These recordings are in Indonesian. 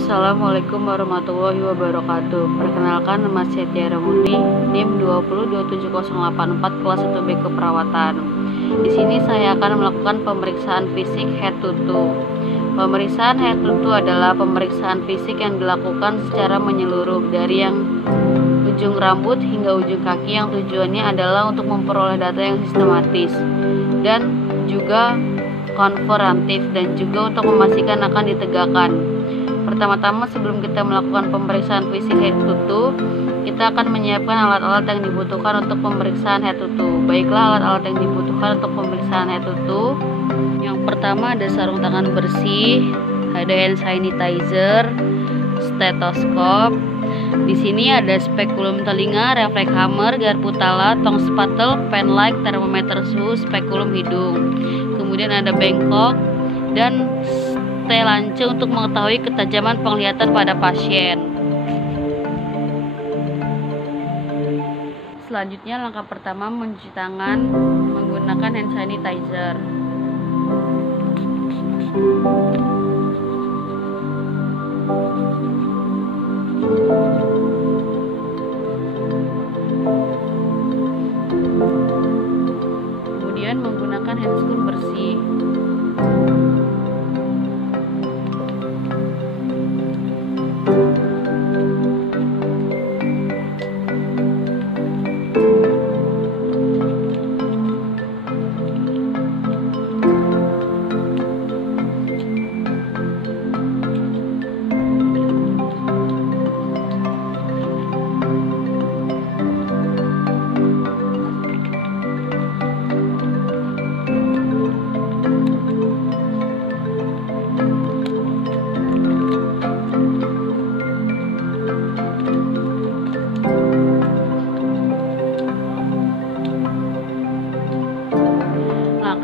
Assalamualaikum warahmatullahi wabarakatuh. Perkenalkan, nama saya Tiara Murni, NIM 2027084 kelas 1B keperawatan. Di sini saya akan melakukan pemeriksaan fisik head to toe. Pemeriksaan head to toe adalah pemeriksaan fisik yang dilakukan secara menyeluruh dari yang ujung rambut hingga ujung kaki, yang tujuannya adalah untuk memperoleh data yang sistematis dan juga konfrontatif, dan juga untuk memastikan akan ditegakkan. Pertama-tama, sebelum kita melakukan pemeriksaan fisik head to toe, kita akan menyiapkan alat-alat yang dibutuhkan untuk pemeriksaan head to toe. Baiklah, alat-alat yang dibutuhkan untuk pemeriksaan head to toe. Yang pertama ada sarung tangan bersih, ada hand sanitizer, stetoskop. Di sini ada spekulum telinga, refleks hammer, garpu tala, tong spatel, pen light, termometer suhu, spekulum hidung. Kemudian ada bengkok dan lance untuk mengetahui ketajaman penglihatan pada pasien. Selanjutnya, langkah pertama mencuci tangan menggunakan hand sanitizer. Kemudian menggunakan handscoon bersih.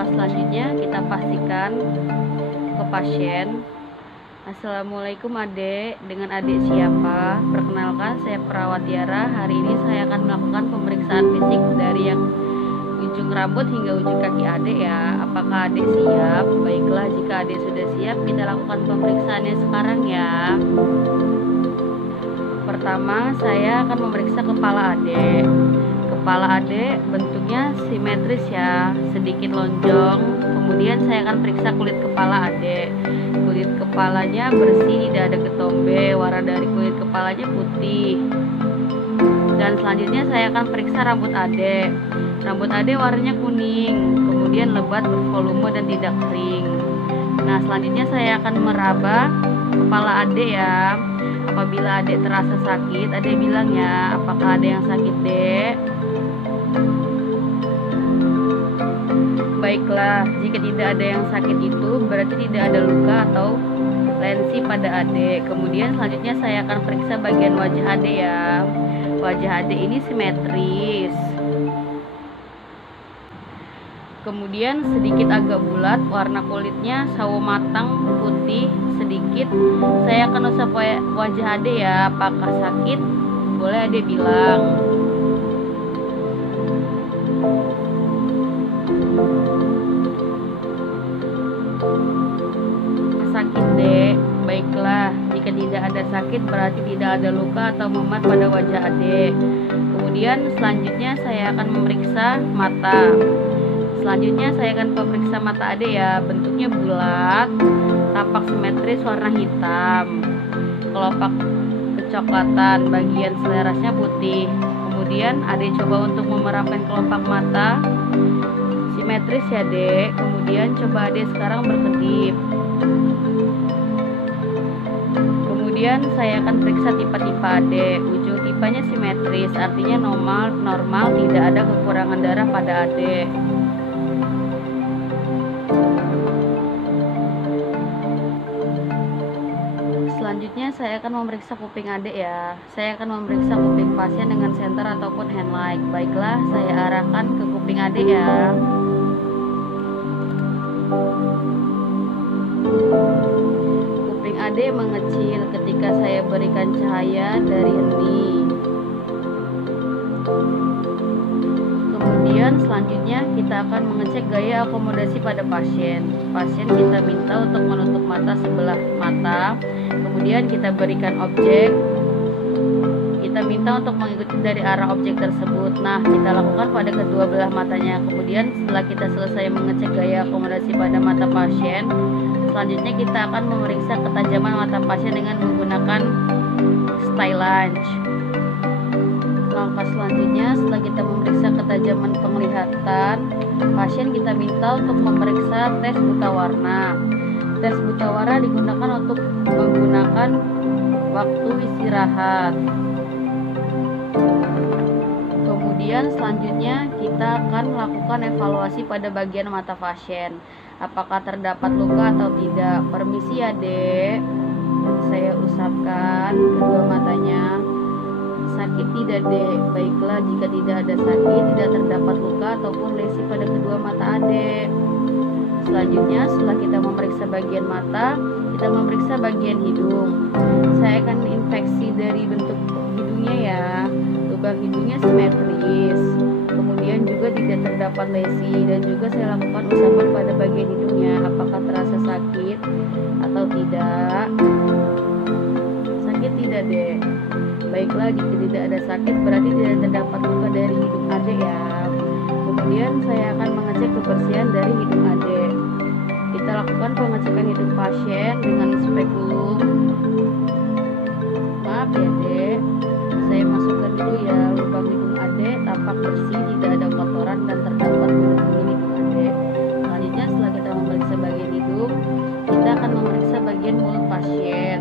Selanjutnya kita pastikan ke pasien. Assalamualaikum adek, dengan adek siapa? Perkenalkan, saya perawat Tiara. Hari ini saya akan melakukan pemeriksaan fisik dari yang ujung rambut hingga ujung kaki adek ya. Apakah adek siap? Baiklah, jika adek sudah siap, kita lakukan pemeriksaannya sekarang ya. Pertama, saya akan memeriksa kepala adek. Kepala adek bentuknya simetris ya, sedikit lonjong. Kemudian saya akan periksa kulit kepala adek. Kulit kepalanya bersih, tidak ada ketombe, warna dari kulit kepalanya putih. Dan selanjutnya saya akan periksa rambut adek. Rambut adek warnanya kuning, kemudian lebat, bervolume dan tidak kering. Nah, selanjutnya saya akan meraba kepala adek ya. Apabila adek terasa sakit, adek bilang ya, apakah ada yang sakit dek? Baiklah, jika tidak ada yang sakit itu berarti tidak ada luka atau lensi pada adek. Kemudian selanjutnya saya akan periksa bagian wajah adek ya. Wajah adek ini simetris, kemudian sedikit agak bulat, warna kulitnya sawo matang, putih sedikit. Saya akan usap wajah adek ya. Apakah sakit? Boleh adek bilang. Sakit dek. Baiklah, jika tidak ada sakit berarti tidak ada luka atau memar pada wajah adek. Kemudian selanjutnya saya akan memeriksa mata. Selanjutnya saya akan memeriksa mata adek ya. Bentuknya bulat, tampak simetris, warna hitam, kelopak kecoklatan, bagian selerasnya putih. Kemudian adek coba untuk memerapkan kelopak mata, simetris ya dek. Kemudian coba adek sekarang berkedip. Kemudian saya akan periksa tipa-tipa adek. Ujung tipanya simetris, artinya normal, tidak ada kekurangan darah pada adek. Selanjutnya saya akan memeriksa kuping adek ya. Saya akan memeriksa kuping pasien dengan senter ataupun hand light. Baiklah, saya arahkan ke kuping adek ya. Kuping adek mengecil ketika saya berikan cahaya dari hening. Kemudian selanjutnya kita akan mengecek gaya akomodasi pada pasien. Pasien kita minta untuk menutup mata sebelah mata, kemudian Kemudian kita berikan objek, kita minta untuk mengikuti dari arah objek tersebut. Nah, kita lakukan pada kedua belah matanya. Kemudian setelah kita selesai mengecek gaya akomodasi pada mata pasien, selanjutnya kita akan memeriksa ketajaman mata pasien dengan menggunakan Stylange. Langkah selanjutnya, setelah kita memeriksa ketajaman penglihatan pasien, kita minta untuk memeriksa tes buta warna. Tes buta warna digunakan untuk menggunakan waktu istirahat. Kemudian selanjutnya kita akan melakukan evaluasi pada bagian mata pasien. Apakah terdapat luka atau tidak? Permisi ya dek, saya usapkan kedua matanya. Sakit tidak dek? Baiklah, jika tidak ada sakit, tidak terdapat luka ataupun lesi pada kedua mata adek. Selanjutnya, setelah kita memeriksa bagian mata, kita memeriksa bagian hidung. Saya akan infeksi dari bentuk hidungnya ya. Lubang hidungnya simetris, kemudian juga tidak terdapat lesi, dan juga saya lakukan usapan pada bagian hidungnya. Apakah terasa sakit atau tidak? Sakit tidak dek? Baiklah, jika tidak ada sakit berarti tidak terdapat luka dari hidung adek ya. Kemudian saya akan mengecek kebersihan dari hidung adek. Kita lakukan pengecekan hidung pasien dengan spekulum. Maaf ya dek, saya masukkan dulu ya. Lubang hidung adek tampak bersih, tidak ada kotoran dan terdapat bulu-bulu hidung adek. Selanjutnya, setelah kita memeriksa bagian hidung, kita akan memeriksa bagian mulut pasien.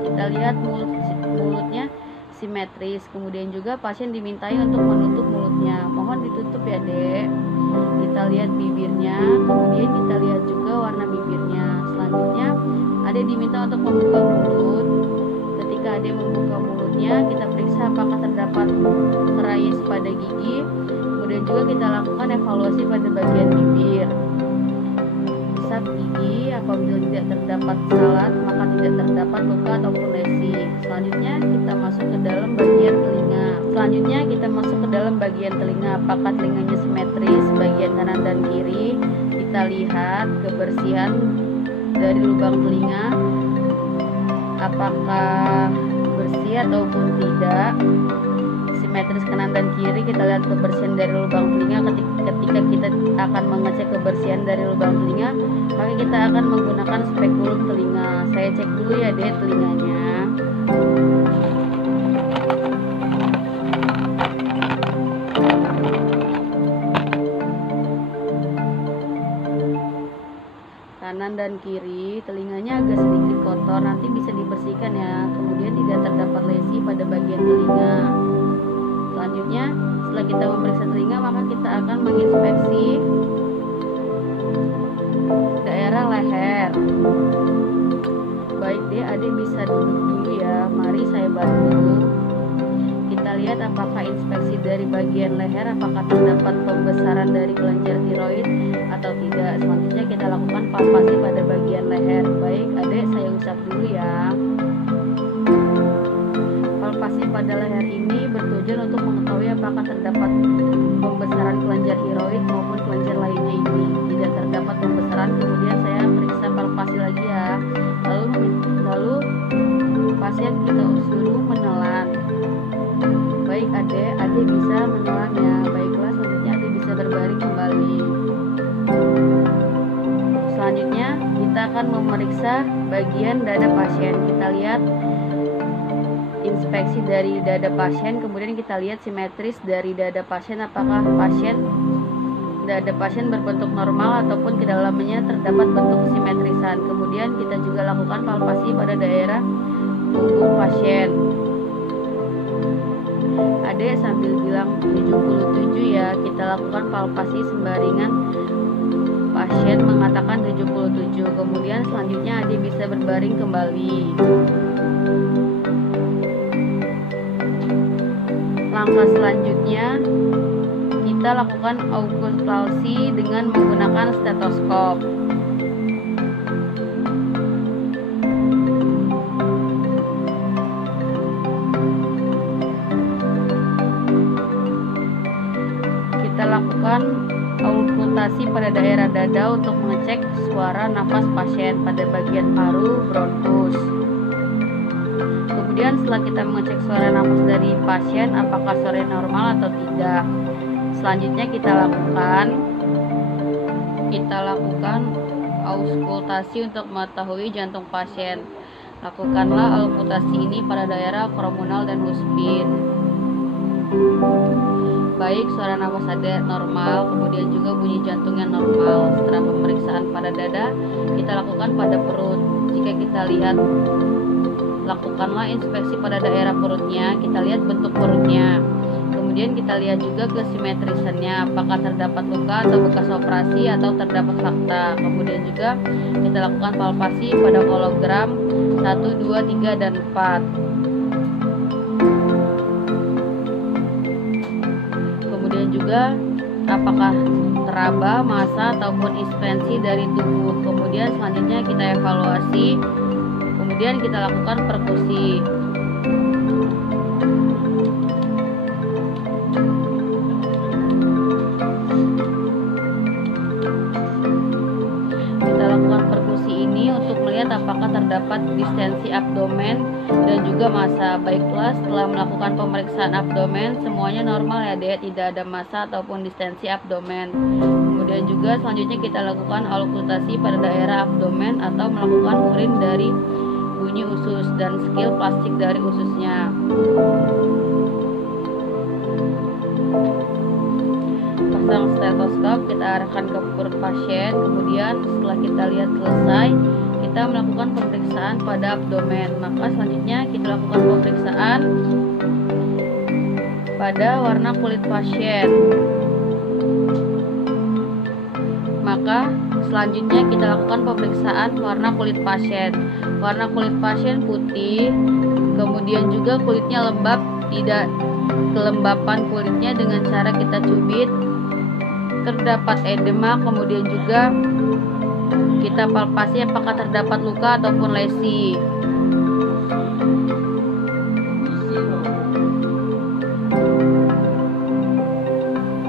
Kita lihat mulutnya simetris. Kemudian juga pasien dimintai untuk menutup mulutnya. Mohon ditutup ya dek. Kita lihat bibirnya, kemudian kita lihat juga warna bibirnya. Selanjutnya adek diminta untuk membuka mulut. Ketika adek membuka mulutnya, kita periksa apakah terdapat kerais pada gigi. Kemudian juga kita lakukan evaluasi pada bagian bibir. Usap gigi, apabila tidak terdapat salat maka tidak terdapat luka ataupun lesi. Selanjutnya kita masuk ke dalam bagian telinga. Apakah telinganya simetris bagian kanan dan kiri? Kita lihat kebersihan dari lubang telinga, apakah bersih ataupun tidak. Simetris kanan dan kiri, kita lihat kebersihan dari lubang telinga. Ketika kita akan mengecek kebersihan dari lubang telinga, maka kita akan menggunakan spekulum telinga. Saya cek dulu ya deh telinganya. Kanan dan kiri telinganya agak sedikit kotor, nanti bisa dibersihkan ya. Kemudian tidak terdapat lesi pada bagian telinga. Selanjutnya, setelah kita memeriksa telinga, maka kita akan menginspeksi daerah leher. Baik deh, adek bisa duduk dulu ya. Mari saya bantu. Kita lihat apakah inspeksi dari bagian leher, apakah terdapat pembesaran dari kelenjar tiroid atau tidak. Selanjutnya kita lakukan palpasi pada bagian leher. Baik adek, saya usap dulu ya. Palpasi pada leher ini bertujuan untuk mengetahui apakah terdapat pembesaran kelenjar tiroid maupun kelenjar lainnya ini. Tidak terdapat pembesaran, kemudian saya periksa palpasi lagi ya. Lalu pasien kita suruh menelan. Baik adek bisa menelan ya. Baiklah, selanjutnya adek bisa berbaring kembali. Selanjutnya kita akan memeriksa bagian dada pasien. Kita lihat inspeksi dari dada pasien, kemudian kita lihat simetris dari dada pasien, apakah dada pasien berbentuk normal ataupun ke dalamnya terdapat bentuk simetrisan. Kemudian kita juga lakukan palpasi pada daerah punggung pasien. Adek sambil bilang 77 ya, kita lakukan palpasi sembaringan. Pasien mengatakan 77. Kemudian selanjutnya adek bisa berbaring kembali. Langkah selanjutnya kita lakukan auskultasi dengan menggunakan stetoskop. Kita lakukan auskultasi pada daerah dada untuk mengecek suara nafas pasien pada bagian paru bronkus. Kemudian setelah kita mengecek suara nafas dari pasien, apakah suaranya normal atau tidak, selanjutnya kita lakukan auskultasi untuk mengetahui jantung pasien. Lakukanlah auskultasi ini pada daerah koronal dan husbin. Baik suara nafas ada normal, kemudian juga bunyi jantungnya normal. Setelah pemeriksaan pada dada, kita lakukan pada perut. Jika kita lihat, lakukanlah inspeksi pada daerah perutnya, kita lihat bentuk perutnya. Kemudian kita lihat juga kesimetrisannya, apakah terdapat luka atau bekas operasi atau terdapat fakta. Kemudian juga kita lakukan palpasi pada hologram 1, 2, 3, dan 4. Kemudian juga apakah teraba, massa ataupun ekspansi dari tubuh. Kemudian selanjutnya kita evaluasi. Kemudian kita lakukan perkusi. Kita lakukan perkusi ini untuk melihat apakah terdapat distensi abdomen dan juga massa. Baiklah, setelah melakukan pemeriksaan abdomen, semuanya normal ya Dek, tidak ada massa ataupun distensi abdomen. Kemudian juga selanjutnya kita lakukan auskultasi pada daerah abdomen atau melakukan urin dari bunyi usus dan skill plastik dari ususnya. Pasang stetoskop, kita arahkan ke perut pasien. Kemudian setelah kita lihat selesai, kita melakukan pemeriksaan pada abdomen. Maka selanjutnya kita lakukan pemeriksaan pada warna kulit pasien. Selanjutnya kita lakukan pemeriksaan warna kulit pasien. Warna kulit pasien putih, kemudian juga kulitnya lembab, tidak kelembapan kulitnya dengan cara kita cubit. Terdapat edema, kemudian juga kita palpasi apakah terdapat luka ataupun lesi.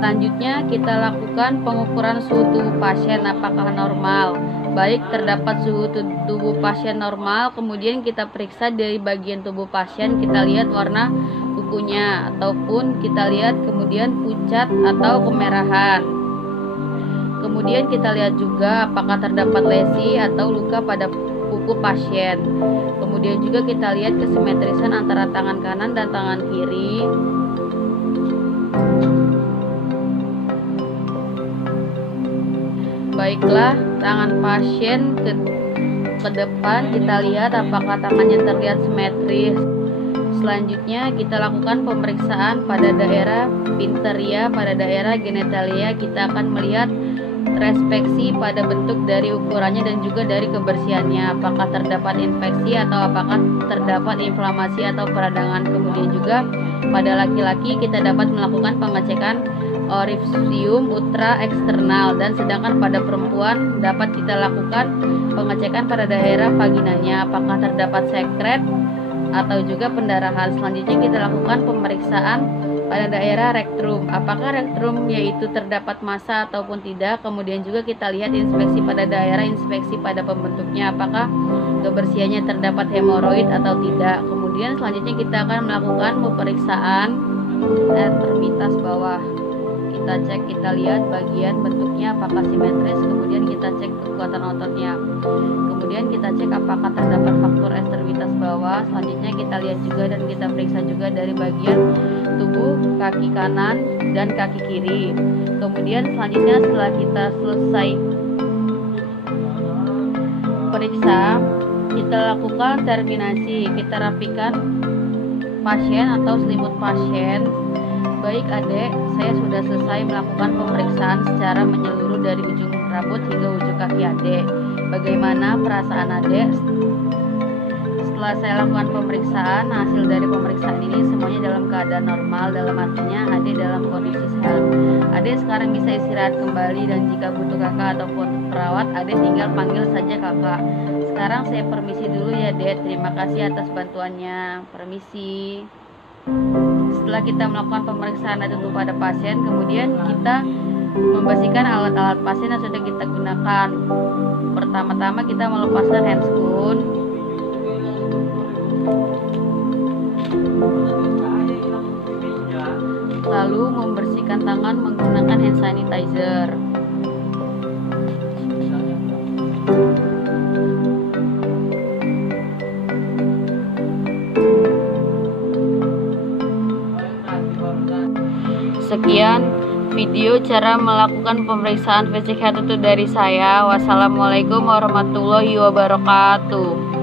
Selanjutnya kita lakukan pengukuran suhu tubuh pasien apakah normal. Baik terdapat suhu tubuh pasien normal, kemudian kita periksa dari bagian tubuh pasien, kita lihat warna kukunya ataupun kita lihat kemudian pucat atau kemerahan. Kemudian kita lihat juga apakah terdapat lesi atau luka pada kuku pasien. Kemudian juga kita lihat kesimetrisan antara tangan kanan dan tangan kiri. Baiklah, tangan pasien ke depan, kita lihat apakah tangannya terlihat simetris. Selanjutnya kita lakukan pemeriksaan pada daerah pinteria, pada daerah genitalia. Kita akan melihat respeksi pada bentuk dari ukurannya dan juga dari kebersihannya, apakah terdapat infeksi atau apakah terdapat inflamasi atau peradangan. Kemudian juga pada laki-laki kita dapat melakukan pengecekan orificium utra eksternal, dan sedangkan pada perempuan dapat kita lakukan pengecekan pada daerah vaginanya, apakah terdapat sekret atau juga pendarahan. Selanjutnya kita lakukan pemeriksaan pada daerah rektrum, apakah rektrum yaitu terdapat massa ataupun tidak. Kemudian juga kita lihat inspeksi pada daerah, inspeksi pada pembentuknya, apakah kebersihannya terdapat hemoroid atau tidak. Kemudian selanjutnya kita akan melakukan pemeriksaan ekstremitas bawah. Kita cek, kita lihat bagian bentuknya apakah simetris, kemudian kita cek kekuatan ototnya, kemudian kita cek apakah terdapat faktor ekstremitas bawah. Selanjutnya kita lihat juga dan kita periksa juga dari bagian tubuh kaki kanan dan kaki kiri. Kemudian selanjutnya setelah kita selesai periksa, kita lakukan terminasi, kita rapikan pasien atau selimut pasien. Baik adek, saya sudah selesai melakukan pemeriksaan secara menyeluruh dari ujung rambut hingga ujung kaki adek. Bagaimana perasaan adek? Setelah saya lakukan pemeriksaan, hasil dari pemeriksaan ini semuanya dalam keadaan normal, dalam artinya adek dalam kondisi sehat. Adek sekarang bisa istirahat kembali, dan jika butuh kakak ataupun perawat, adek tinggal panggil saja kakak. Sekarang saya permisi dulu ya dek, terima kasih atas bantuannya, permisi. Setelah kita melakukan pemeriksaan tubuh pada pasien, kemudian kita membersihkan alat-alat pasien yang sudah kita gunakan. Pertama-tama kita melepaskan handscoon. tangan menggunakan hand sanitizer. Sekian video cara melakukan pemeriksaan fisik head itu dari saya. Wassalamualaikum warahmatullahi wabarakatuh.